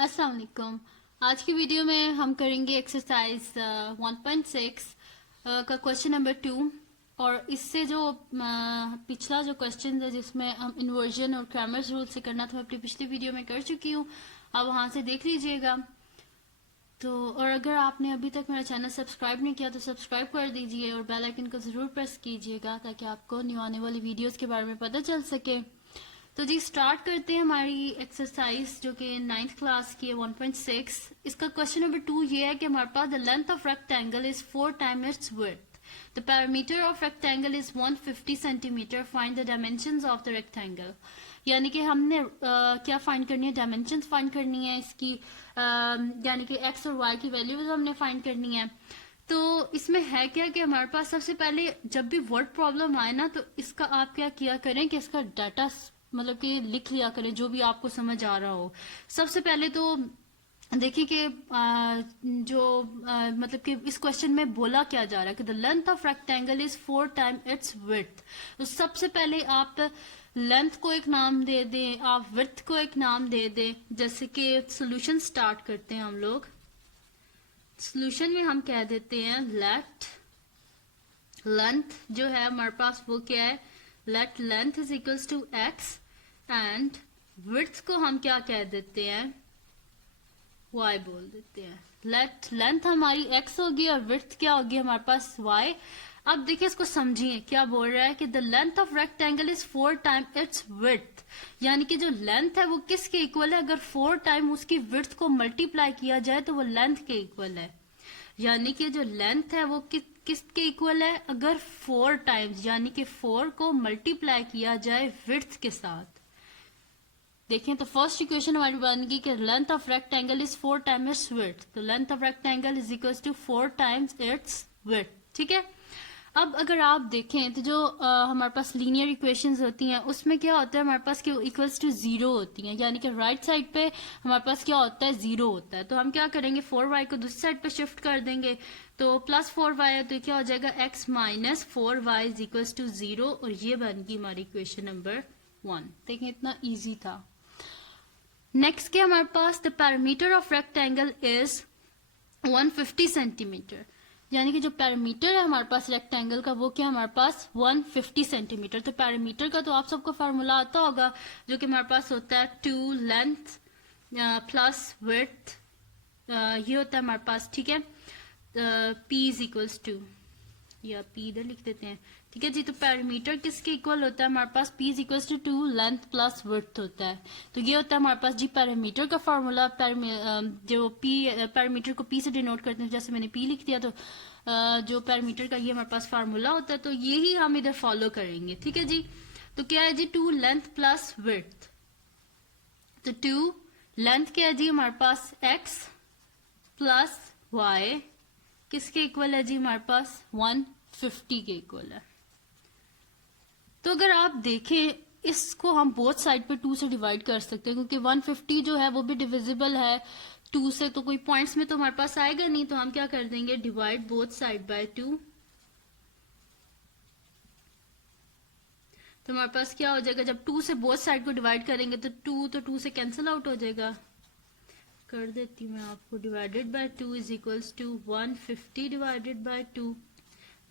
अस्सलाम वालेकुम। आज की वीडियो में हम करेंगे एक्सरसाइज 1.6 का क्वेश्चन नंबर 2। और इससे जो पिछला जो क्वेश्चन है जिसमें हम इन्वर्जन और क्रैमर्स रूल से करना था, मैं अपनी पिछली वीडियो में कर चुकी हूँ। आप वहां से देख लीजिएगा। तो और अगर आपने अभी तक मेरा चैनल सब्सक्राइब नहीं किया तो सब्सक्राइब कर दीजिए और बेल आइकन को ज़रूर प्रेस कीजिएगा ताकि आपको न्यू आने वाली वीडियोस के बारे में पता चल सके। तो जी स्टार्ट करते हैं हमारी एक्सरसाइज जो कि 9th क्लास की है 1.6। इसका क्वेश्चन नंबर 2 ये है कि हमारे पास the length of rectangle is 4 time its width. The parameter of rectangle is 150 centimetre. Find the dimensions of the rectangle. यानी कि हमने क्या फाइंड करनी है, डायमेंशंस फाइंड करनी है इसकी, यानी कि एक्स और वाई की वैल्यूज हमने फाइंड करनी है। तो इसमें है क्या कि हमारे पास सबसे पहले जब भी वर्ड प्रॉब्लम आए ना तो इसका आप क्या किया करें कि इसका डाटा मतलब कि लिख लिया करें जो भी आपको समझ आ रहा हो। सबसे पहले तो देखिए कि मतलब कि इस क्वेश्चन में बोला क्या जा रहा है कि the length of rectangle is 4 time its width. तो सबसे पहले आप लेंथ को एक नाम दे दें, आप विड्थ को एक नाम दे दें। जैसे कि सॉल्यूशन स्टार्ट करते हैं हम लोग। सॉल्यूशन में हम कह देते हैं लेट लेंथ जो है हमारे पास वो क्या है, let length is equals to x and width को हम क्या कह देते हैं, y बोल देते हैं। लेट लेंथ हमारी x होगी और विड्थ क्या होगी हमारे पास y। अब देखिए इसको समझिए क्या बोल रहा है कि the length of rectangle is 4 time its width. यानी कि जो लेंथ है वो किसके इक्वल है, अगर 4 टाइम उसकी विड्थ को मल्टीप्लाई किया जाए तो वो लेंथ के इक्वल है। यानी कि जो लेंथ है वो किसके इक्वल है, अगर 4 टाइम्स यानी कि 4 को मल्टीप्लाई किया जाए विड्थ के साथ। देखें तो फर्स्ट इक्वेशन हमारी बन गई कि length of rectangle is 4 times its width. तो length of rectangle is equal to 4 times its width. ठीक है। अब अगर आप देखें तो जो हमारे पास लीनियर इक्वेशंस होती हैं उसमें क्या होता है, हमारे पास इक्वल्स टू 0 होती हैं। यानी कि राइट साइड पे हमारे पास क्या होता है, 0 होता है। तो हम क्या करेंगे, 4y को दूसरी साइड पे शिफ्ट कर देंगे तो प्लस 4y है तो क्या हो जाएगा, x minus 4y is equals to 0। और ये बन गई हमारी इक्वेशन नंबर 1। देखें इतना ईजी था। नेक्स्ट क्या हमारे पास, the parameter of rectangle is 150 centimetre. यानी कि जो पैरामीटर है हमारे पास रेक्टेंगल का वो क्या हमारे पास 150 सेंटीमीटर। तो पैरामीटर का तो आप सबको फार्मूला आता होगा जो कि हमारे पास होता है 2 लेंथ प्लस विड्थ, ये होता है हमारे पास। ठीक है। P इज इक्वल्स टू, या P इधर लिख देते हैं। ठीक है जी। तो पैरामीटर किसके इक्वल होता है हमारे पास, P is equal to 2 length plus width होता है। तो ये होता है हमारे पास जी पैरामीटर का फार्मूला। जो पैरामीटर को P से डिनोट करते हैं, जैसे मैंने P लिख दिया तो जो पैरामीटर का ये हमारे पास फार्मूला होता है। तो यही हम इधर फॉलो करेंगे। ठीक है जी। तो क्या है जी, 2 लेंथ प्लस विड्थ। तो 2 लेंथ क्या है जी हमारे पास x प्लस y किसके इक्वल है जी हमारे पास 150 के इक्वल है। तो अगर आप देखें इसको हम बोथ साइड पे 2 से डिवाइड कर सकते हैं क्योंकि 150 जो है वो भी डिविजिबल है 2 से। तो कोई पॉइंट्स में तो हमारे पास आएगा नहीं, तो हम क्या कर देंगे, डिवाइड बोथ साइड बाय 2। तो हमारे पास क्या हो जाएगा, जब 2 से बोथ साइड को डिवाइड करेंगे तो 2 से कैंसिल आउट हो जाएगा। कर देती हूँ मैं आपको, divided by 2 is equals to 150 divided by 2।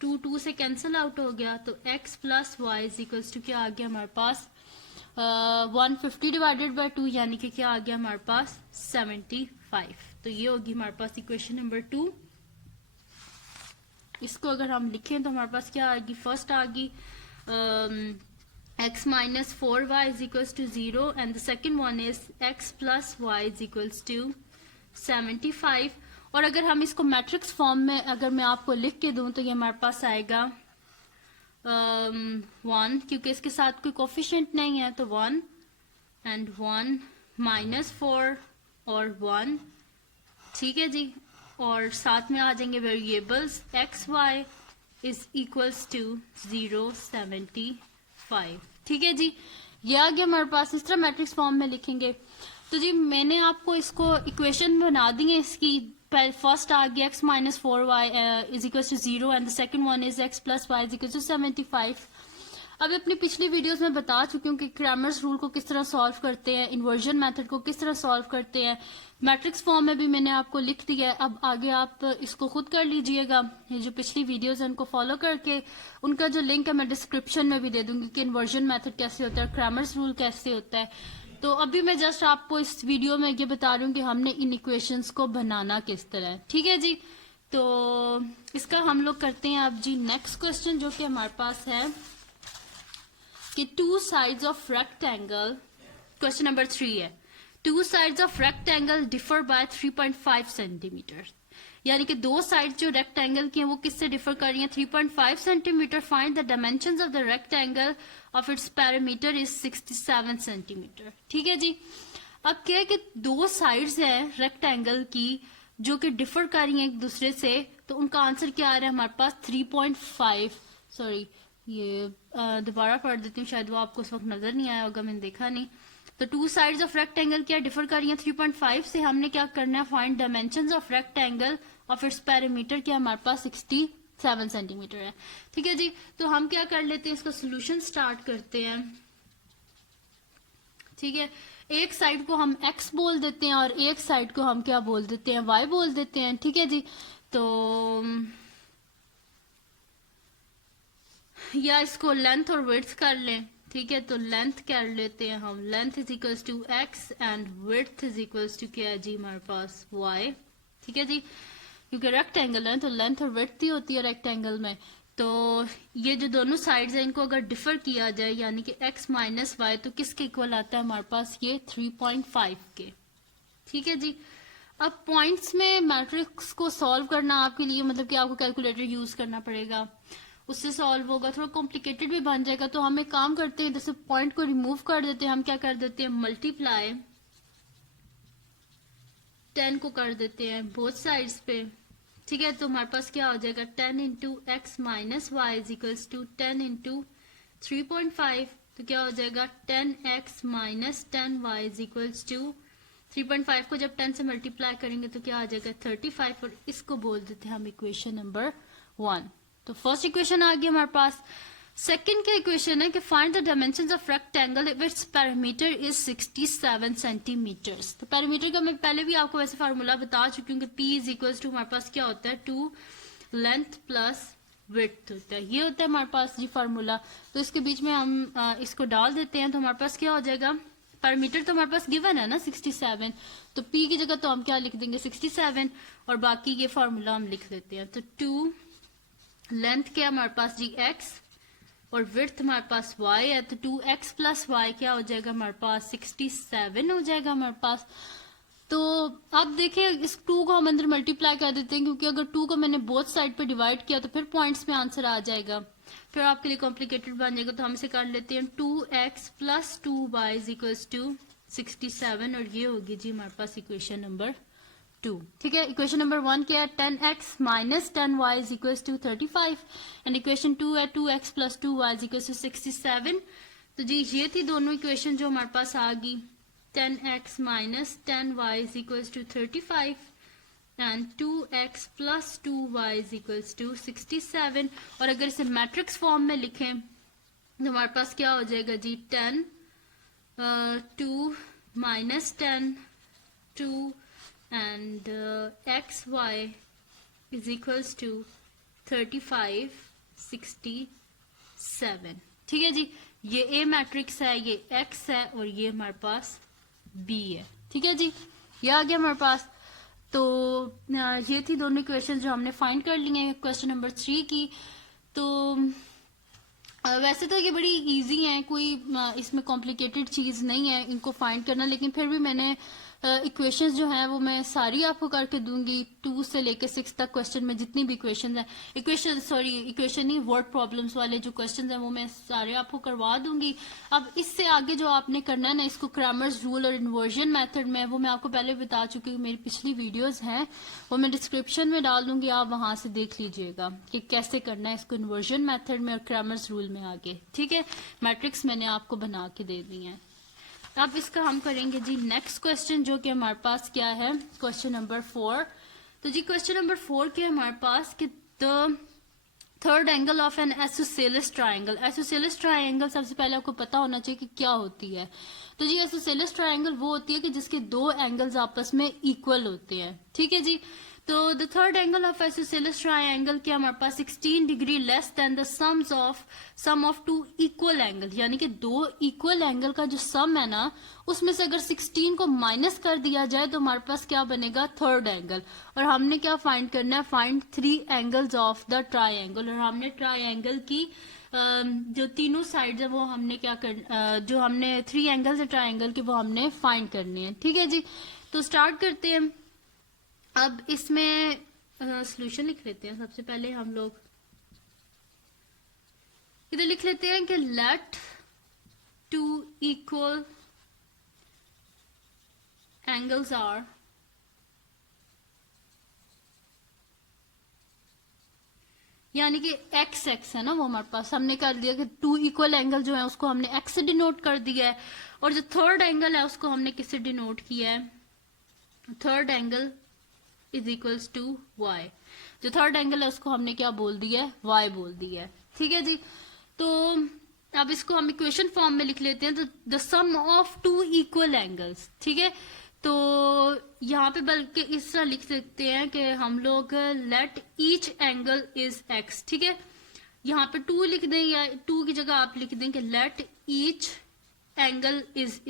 2 से कैंसिल आउट हो गया तो x plus y is equals to क्या आ गया हमारे पास 150 डिवाइडेड बाय 2, यानी कि क्या आ गया हमारे पास 75। तो ये होगी हमारे पास इक्वेशन नंबर 2। इसको अगर हम लिखें तो हमारे पास क्या आएगी, फर्स्ट आ गई x minus 4y is equals to 0 and the second one is x plus y is equals to 75। और अगर हम इसको मैट्रिक्स फॉर्म में अगर मैं आपको लिख के दूं तो ये हमारे पास आएगा 1, क्योंकि इसके साथ कोई कोफिशिएंट नहीं है तो 1 एंड 1 माइनस 4 और 1। ठीक है जी। और साथ में आ जाएंगे variables x y is equals to 0 75। ठीक है जी। ये आ गया हमारे पास, इस तरह मैट्रिक्स फॉर्म में लिखेंगे। तो जी मैंने आपको इसको इक्वेशन बना दी है इसकी। फर्स्ट आ गया x minus 4y is equal to 0 and the second one is x plus y is equal to 75। अभी अपनी पिछली वीडियोस में बता चुकी हूँ कि क्रैमर्स रूल को किस तरह सॉल्व करते हैं, इन्वर्जन मेथड को किस तरह सॉल्व करते हैं, मैट्रिक्स फॉर्म में भी मैंने आपको लिख दिया है। अब आगे आप इसको खुद कर लीजिएगा, ये जो पिछली वीडियोस हैं उनको फॉलो करके, उनका जो लिंक है मैं डिस्क्रिप्शन में भी दे दूंगी कि इन्वर्जन मेथड कैसे होता है, क्रैमर्स रूल कैसे होता है। तो अभी मैं जस्ट आपको इस वीडियो में ये बता रही हूँ कि हमने इन इक्वेशंस को बनाना किस तरह है, ठीक है जी। तो इसका हम लोग करते हैं अब जी नेक्स्ट क्वेश्चन, जो कि हमारे पास है कि two sides of rectangle, question number 3 है, two sides of rectangle differ by 3.5 centimetre, यानी कि दो साइड जो रेक्टेंगल की हैं वो किससे डिफर कर रही हैं, 3.5 centimetre. Find the dimensions of the rectangle of its perimeter is 67 centimetre, ठीक है जी। अब क्या है कि दो साइड्स हैं रेक्टेंगल की जो कि डिफर कर रही हैं एक दूसरे से, तो उनका आंसर क्या आ रहा है हमारे पास 3.5, सॉरी ये दोबारा पढ़ देती हूँ, शायद वो आपको उस वक्त नजर नहीं आया होगा, मैंने देखा नहीं। तो टू साइड्स ऑफ रेक्टेंगल क्या डिफर कर रही है 3.5 से, हमने क्या करना है find dimensions of rectangle of its perimeter, क्या हमारे पास 67 सेंटीमीटर है, ठीक है जी। तो हम क्या कर लेते हैं, इसका सोल्यूशन स्टार्ट करते हैं, ठीक है। एक साइड को हम x बोल देते हैं और एक साइड को हम क्या बोल देते हैं, y बोल देते हैं, ठीक है जी। तो या इसको लेंथ और विड्थ कर लें, ठीक है। तो लेंथ कर लेते हैं हम, length is equals to x and width is equals to क्या है जी हमारे पास y, ठीक है जी। क्योंकि रेक्टेंगल है तो लेंथ और विड्थ ही होती है रेक्टेंगल में। तो ये जो दोनों साइड्स हैं इनको अगर डिफर किया जाए यानी कि x माइनस वाई, तो किसके इक्वल आता है हमारे पास, ये 3.5 के, ठीक है जी। अब पॉइंट्स में मैट्रिक्स को सॉल्व करना आपके लिए मतलब कि आपको कैलकुलेटर यूज करना पड़ेगा, उससे सॉल्व होगा, थोड़ा कॉम्प्लिकेटेड भी बन जाएगा। तो हम एक काम करते हैं, जैसे पॉइंट को रिमूव कर देते हैं, हम क्या कर देते हैं मल्टीप्लाई 10 को कर देते हैं बोथ साइड्स पे, ठीक है। तो हमारे पास क्या हो जाएगा 10 into x minus y is equals to 10 into 3.5, तो क्या हो जाएगा 10x minus 10y is equals to 3.5 को जब 10 से मल्टीप्लाई करेंगे तो क्या आ जाएगा 35, और इसको बोल देते हैं हम इक्वेशन नंबर 1। तो फर्स्ट इक्वेशन आ गई हमारे पास। सेकंड का इक्वेशन है कि find the dimensions of rectangle if its perimeter is 67 centimetres. तो पेरीमीटर का मैं पहले भी आपको वैसे फार्मूला बता चुकी हूँ कि P इज इक्वल्स टू हमारे पास क्या होता है 2 लेंथ प्लस विड्थ होता है, ये होता है हमारे पास जी फार्मूला। तो इसके बीच में हम इसको डाल देते हैं, तो हमारे पास क्या हो जाएगा, पेरीमीटर तो हमारे पास गिवन है ना 67, तो P की जगह तो हम क्या लिख देंगे 67, और बाकी ये फार्मूला हम लिख देते हैं। तो 2 लेंथ क्या हमारे पास जी x और विड्थ हमारे पास y है, तो 2x प्लस वाई क्या हो जाएगा हमारे पास 67 हो जाएगा हमारे पास। तो अब देखें इस 2 को हम अंदर मल्टीप्लाई कर देते हैं, क्योंकि अगर 2 को मैंने बोथ साइड पे डिवाइड किया तो फिर पॉइंट्स में आंसर आ जाएगा, फिर आपके लिए कॉम्प्लिकेटेड बन जाएगा। तो हम इसे कर लेते हैं 2x plus 2y is equals to 67, और ये होगी जी हमारे पास इक्वेशन नंबर 2, ठीक है। इक्वेशन नंबर 1 क्या है 10x minus 10y is equals to 35, and equation 2 है 2x plus 2y is equals to 67। तो जी ये थी दोनों इक्वेशन जो हमारे पास आ गई, 10x minus 10y is equals to 35 and 2x plus 2y is equals to 67। और अगर इसे मैट्रिक्स फॉर्म में लिखें तो हमारे पास क्या हो जाएगा जी 10 2 minus 10 2 and xy is equals to 35 67, ठीक है जी। ये A मैट्रिक्स है, ये X है और ये हमारे पास B है, ठीक है जी। ये आ गया हमारे पास। तो ये थी दोनों इक्वेशन जो हमने फाइंड कर ली हैं क्वेश्चन नंबर 3 की। तो वैसे तो ये बड़ी इजी है, कोई इसमें कॉम्प्लिकेटेड चीज नहीं है इनको फाइंड करना, लेकिन फिर भी मैंने इक्वेशंस जो हैं वो मैं सारी आपको करके दूंगी 2 से लेकर 6 तक क्वेश्चन में जितनी भी इक्वेशंस हैं, इक्वेशन नहीं वर्ड प्रॉब्लम्स वाले जो क्वेश्चंस हैं वो मैं सारे आपको करवा दूंगी। अब इससे आगे जो आपने करना है ना इसको क्रैमर्स रूल और इन्वर्जन मेथड में, वो मैं आपको पहले बता चुकी हूँ, मेरी पिछली वीडियोज हैं वो मैं डिस्क्रिप्शन में डाल दूंगी, आप वहां से देख लीजिएगा कि कैसे करना है इसको इन्वर्जन मेथड में और क्रैमर्स रूल में आगे, ठीक है। मैट्रिक्स मैंने आपको बना के दे दी है। अब इसका हम करेंगे जी नेक्स्ट क्वेश्चन जो कि हमारे पास क्या है क्वेश्चन नंबर 4। तो जी क्वेश्चन नंबर 4 के हमारे पास कि the third angle of an isosceles triangle. Isosceles triangle सबसे पहले आपको पता होना चाहिए कि क्या होती है। तो जी आइसोसेलेस ट्रायंगल वो होती है कि जिसके दो एंगल्स आपस में इक्वल होते हैं, ठीक है जी। तो the third angle of isosceles triangle क्या हमारे पास 16 degree less than the sum of two equal angle, यानी कि दो इक्वल एंगल का जो सम है ना, उसमें से अगर 16 को माइनस कर दिया जाए तो हमारे पास क्या बनेगा, थर्ड एंगल। और हमने क्या फाइंड करना है, find three angles of the triangle. और हमने ट्रायंगल की जो तीनों साइड्स है वो हमने क्या कर जो हमने थ्री एंगल्स है ट्रायंगल के वो हमने फाइंड करने हैं, ठीक है जी। तो स्टार्ट करते हैं। अब इसमें सॉल्यूशन लिख लेते हैं। सबसे पहले हम लोग इधर लिख लेते हैं कि let two equal angles are यानी कि एक्स एक्स है ना वो हमारे पास, हमने कर दिया कि टू इक्वल एंगल जो है उसको हमने एक्स से डिनोट कर दिया है। और जो थर्ड एंगल है उसको हमने किससे डिनोट किया है, third angle is equals to y. जो थर्ड एंगल है उसको हमने क्या बोल दिया है, वाई बोल दिया है, ठीक है जी। तो अब इसको हम इक्वेशन फॉर्म में लिख लेते हैं। तो the sum of two equal angles, ठीक है। तो यहाँ पे बल्कि इस तरह लिख सकते हैं कि हम लोग let each angle is x, ठीक है। यहाँ पे टू लिख दें या टू की जगह आप लिख दें कि let each angle is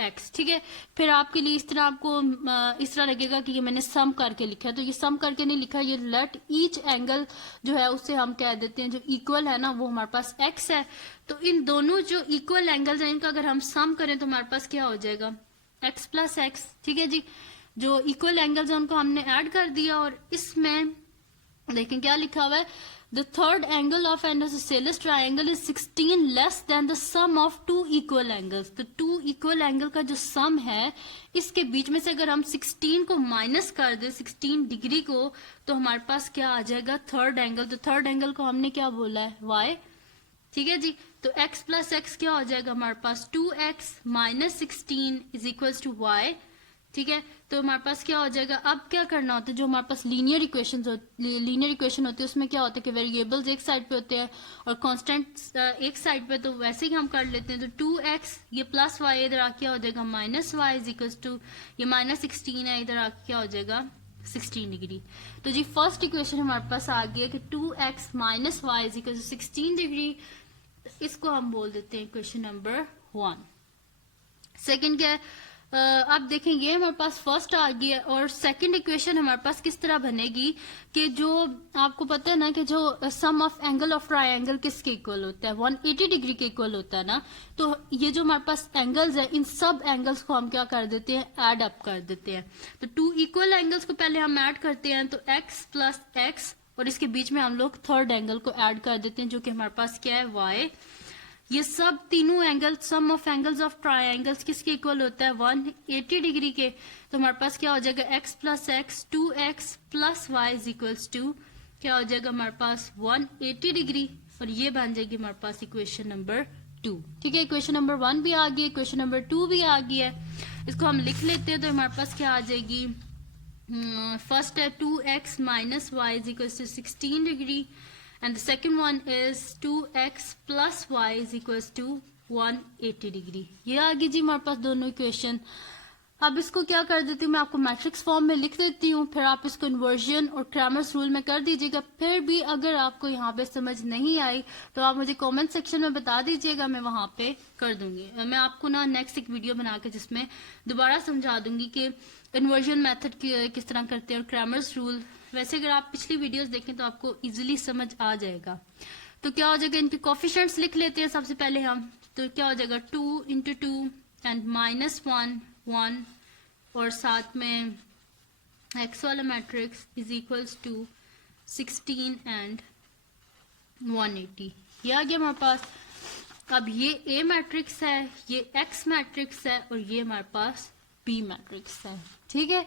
x, ठीक है। फिर आपके लिए इस तरह आपको इस तरह लगेगा कि ये मैंने सम करके लिखा है, तो ये सम करके नहीं लिखा, ये लेट ईच एंगल जो है उससे हम कह देते हैं जो इक्वल है ना वो हमारे पास एक्स है। तो इन दोनों जो इक्वल एंगल्स हैं इनका अगर हम सम करें तो हमारे पास क्या हो जाएगा, एक्स प्लस एक्स, ठीक है जी। जो इक्वल एंगल्स हैं उनको हमने ऐड कर दिया और इसमें देखें क्या लिखा हुआ है, the third angle of an isosceles triangle is 16 less than the sum of two equal angles. तो टू इक्वल एंगल का जो सम है इसके बीच में से अगर हम 16 को माइनस कर दें 16 डिग्री को, तो हमारे पास क्या आ जाएगा, थर्ड एंगल। तो थर्ड एंगल को हमने क्या बोला है, वाई, ठीक है जी। तो x प्लस एक्स क्या हो जाएगा हमारे पास, 2x minus 16 is equals to y, ठीक है। तो हमारे पास क्या हो जाएगा, अब क्या करना होता है, जो हमारे पास लीनियर इक्वेशन होती है उसमें क्या होता है कि वेरिएबल्स एक साइड पे होते हैं और कांस्टेंट एक साइड पे, तो वैसे ही हम कर लेते हैं। तो 2x ये प्लस वाई इधर आके क्या हो जाएगा, minus y is equals to ये माइनस 16 है इधर आके क्या हो जाएगा 16 डिग्री। तो जी फर्स्ट इक्वेशन हमारे पास आ गया कि 2x minus y is equal to 16 degree. इसको हम बोल देते हैं इक्वेशन नंबर 1। सेकंड क्या है, अब देखें ये हमारे पास फर्स्ट आ गया और सेकंड इक्वेशन हमारे पास किस तरह बनेगी कि जो आपको पता है ना कि जो सम ऑफ एंगल ऑफ ट्रायंगल किसके इक्वल होता है, 180 डिग्री के इक्वल होता है ना। तो ये जो हमारे पास एंगल्स है इन सब एंगल्स को हम क्या कर देते हैं, ऐड अप कर देते हैं। तो टू इक्वल एंगल्स को पहले हम ऐड करते हैं, तो एक्स प्लस एक्स और इसके बीच में हम लोग थर्ड एंगल को ऐड कर देते हैं जो कि हमारे पास क्या है, वाई। ये सब तीनों angle sum of angles of triangles किसके इक्वल होता है, 180 डिग्री के। तो हमारे पास क्या हो जाएगा, x plus x 2x plus y is equals to क्या हो जाएगा हमारे पास 180 डिग्री। और ये बन जाएगी हमारे पास इक्वेशन नंबर 2, ठीक है। इक्वेशन नंबर 1 भी आ गई, इक्वेशन नंबर 2 भी आ गई है। इसको हम लिख लेते हैं तो हमारे पास क्या आ जाएगी, फर्स्ट है 2x minus y is equals to 16 degree and the second one is 2x plus y is equals to 180 degree. ये आ गई जी हमारे पास दोनों इक्वेशन। अब इसको क्या कर देती हूँ मैं, आपको मैट्रिक्स फॉर्म में लिख देती हूँ, फिर आप इसको इन्वर्जन और क्रैमर्स रूल में कर दीजिएगा। फिर भी अगर आपको यहाँ पे समझ नहीं आई तो आप मुझे कमेंट सेक्शन में बता दीजिएगा, मैं वहां पे कर दूंगी। मैं आपको ना नेक्स्ट एक वीडियो बना के जिसमें दोबारा समझा दूंगी कि इन्वर्जन मेथड किस तरह करते हैं और क्रैमर्स रूल। वैसे अगर आप पिछली वीडियोस देखें तो आपको इजीली समझ आ जाएगा। तो क्या हो जाएगा, इनके कोफिशिएंट्स लिख लेते हैं सबसे पहले हम। तो क्या हो जाएगा 2 इंटू 2 एंड माइनस 1 1 और साथ में एक्स वाला matrix is equals to 16 and 180। ये आ गया हमारे पास। अब ये ए मैट्रिक्स है, ये एक्स मैट्रिक्स है और ये हमारे पास बी मैट्रिक्स है, ठीक है।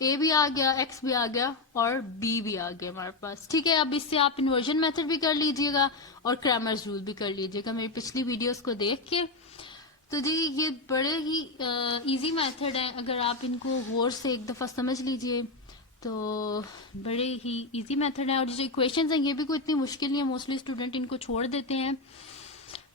ए भी आ गया, एक्स भी आ गया और बी भी आ गया हमारे पास, ठीक है। अब इससे आप इन्वर्जन मेथड भी कर लीजिएगा और क्रैमर्स रूल भी कर लीजिएगा मेरी पिछली वीडियोस को देख के। तो जी ये बड़े ही इजी मेथड है, अगर आप इनको गौर से एक दफा समझ लीजिए तो बड़े ही इजी मेथड है, और जो इक्वेशंस हैं ये भी कोई इतनी मुश्किल नहीं है, मोस्टली स्टूडेंट इनको छोड़ देते हैं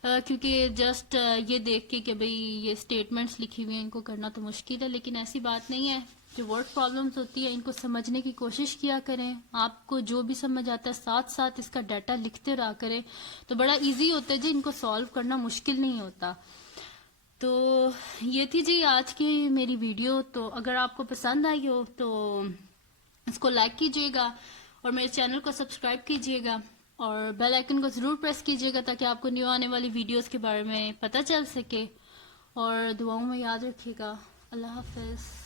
क्योंकि जस्ट ये देख के कि भाई ये स्टेटमेंट्स लिखी हुई हैं इनको करना तो मुश्किल है, लेकिन ऐसी बात नहीं है। जो वर्ड प्रॉब्लम्स होती है इनको समझने की कोशिश किया करें, आपको जो भी समझ आता है साथ साथ इसका डाटा लिखते रहा करें, तो बड़ा इजी होता है जी, इनको सॉल्व करना मुश्किल नहीं होता। तो ये थी जी आज की मेरी वीडियो। तो अगर आपको पसंद आई हो तो इसको लाइक कीजिएगा और मेरे चैनल को सब्सक्राइब कीजिएगा और बेल आइकन को ज़रूर प्रेस कीजिएगा ताकि आपको न्यू आने वाली वीडियोस के बारे में पता चल सके। और दुआओं में याद रखिएगा। अल्लाह हाफिज़।